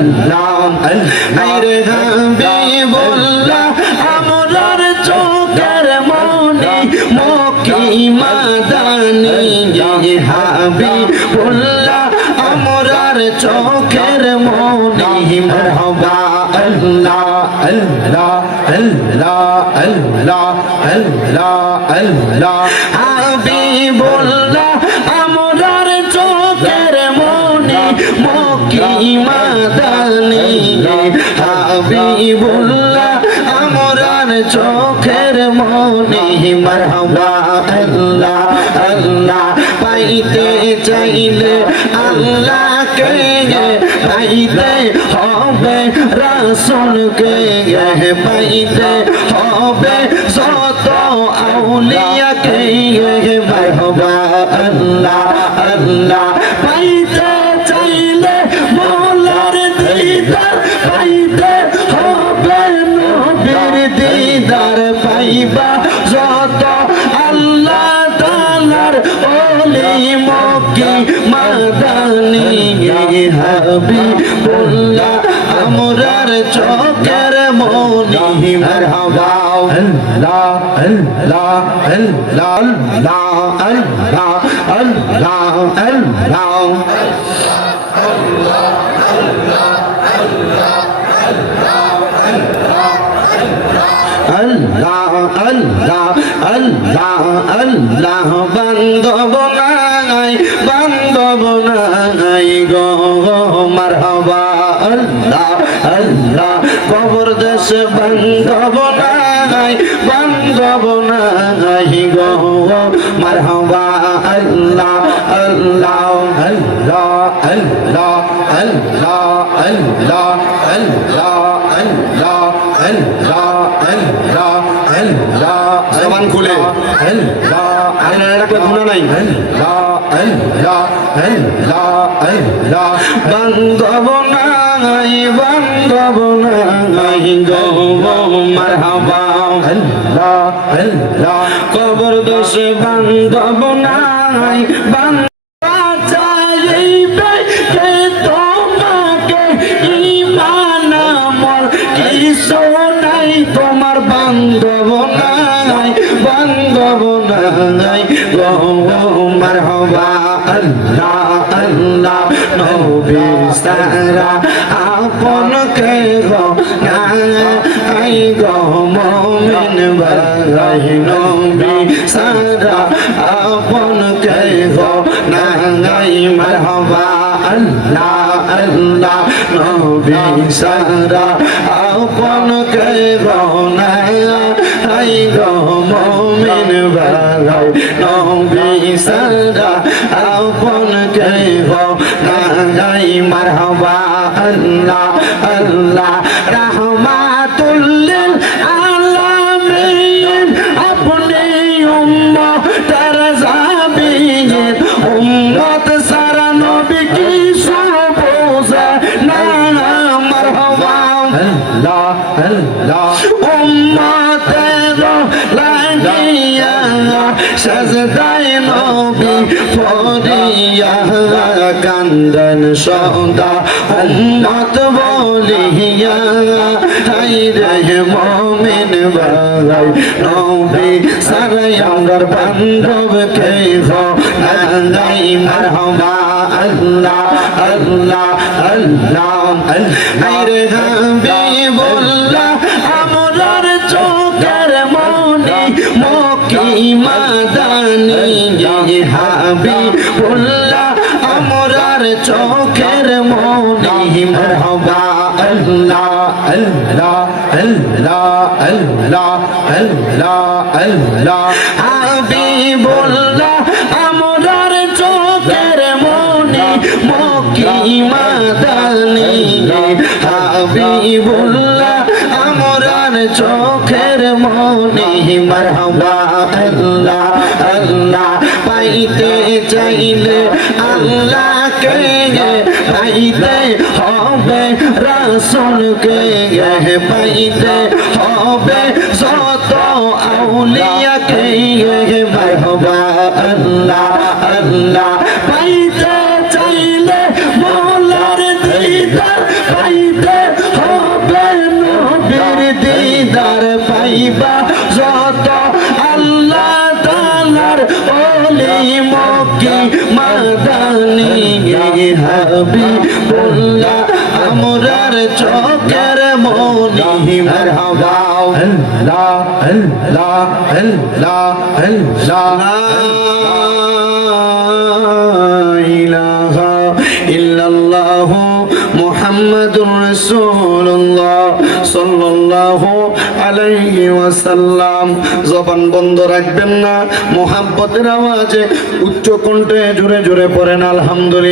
আল্লাহ আইরে হাবিবুল্লাহ আমরার চোখের মনি মক্কি মাদানি হাবিবুল্লাহ আমরার চোখের মনি মারহাবা আল্লাহ আল্লাহ আল্লাহ আল্লাহ আল্লাহ আল্লাহ হাবিবুল্লাহ আমরার চোখের মনি মক্কি মাদানি হাবিবুল্লাহ আমরার চোখের মনি মারহাবা আল্লাহ আল্লাহ পাইতে চাইলে আল্লাহকে পাইতে হবে রাসূলকে পাইতে হবে যত আউলিয়াকে মারহাবা আল্লাহ আল্লাহ পাইতে চাইলে মওলার দিদার পাইতে হবে নবীর দিদার পাইবা যত আল্লাহ তাআলার ওলি মক্কি মাদানি হাবিবুল্লাহ আমরার চোখের মনি মারহাবা আল্লাহ আল্লাহ আল্লাহ আল্লাহ আল্লাহ আল্লাহ আল্লাহ আল্লাহ আল্লাহ আল্লাহ বান্ধব নাই গো মারহাবা আল্লাহ আল্লাহ কবর দেশ বান্ধব নাই গো মারহাবা আল্লাহ আল্লাহ আল্লাহ আল্লাহ আল্লাহ আল্লাহ আল্লাহ আল্লাহ আল্লাহ আল্লাহ আল্লাহ জবান খুলে আল্লাহ আরে একটা গুনাহ নাই আল্লাহ আল্লাহ আল্লাহ আল্লাহ বান্ধব নাই গো মারহাবা আল্লাহ আল্লাহ কবর দোষ বান্ধব নাই তোমার বান্ধব নাই গো মারহাবা আল্লাহ আল্লাহ নবী সারা আপন কে গো নাই গো মুমিন ভাই নবী সারা আপন কে গো নাই মারহাবা আল্লাহ আল্লাহ নবী সারা আপন কে গো নাই গো মুমিন ভাই নবী সারা আপন কে গো নাই মারহাবা আল্লাহ আল্লাহ রাহমাতুল লিল আলামিন আপনি উম্মতের জাবিন উম্মত সারা নবী কি সুবোঝে না মারহাবা আল্লাহ আল্লাহ উম্মতের লাগিয়া সাজদায় নবী পড়িয়া কান্দন সদা উম্মত বলিয়া হায়রে মুমিন ভাই নবী সারাই আমার বান্ধব কে গো নাই মারহাবা আল্লাহ আল্লাহ আল্লাহ হায়রে হাবিবুল্লাহ আমরার চোখের মনি মক্কি মাদানি হাবিবুল্লাহ আমরার চোখের মনি মারহাবা আল্লাহ আল্লাহ আল্লাহ আল্লাহ আল্লাহ আল্লাহ হাবিবুল্লাহ আমরার চোখের মনি মক্কি মাদানি হাবিবুল্লাহ আমরার চোখের মনি মারহাবা আল্লাহ আল্লাহ পাইতে চাইলে আল্লাহকে পাইতে হবে রাসূলকে পাইতে হবে যত আউলিয়াকে মারহাবা আল্লাহ আল্লাহ পাইতে চাইলে মওলার দিদার পাইতে হবে নবীর দিদার পাইবা যত আল্লাহ তাআলার ওলি মক্কি মাদানী হাবিবুল্লাহ আমরার চোখের মনি মারহাবা আল্লাহ আল্লাহ আল্লাহ আল্লাহ ইলাহা ইল্লাল্লাহু মুহাম্মাদুর রাসূলুল্লাহ সাল্লাল্লাহু আলাইহি ওয়াসাল্লাম। জবান বন্ধ রাখবেন না, মুহাব্বতের আওয়াজে উচ্চ কণ্ঠে জোরে জোরে পড়েন আলহামদুলিল্লাহ।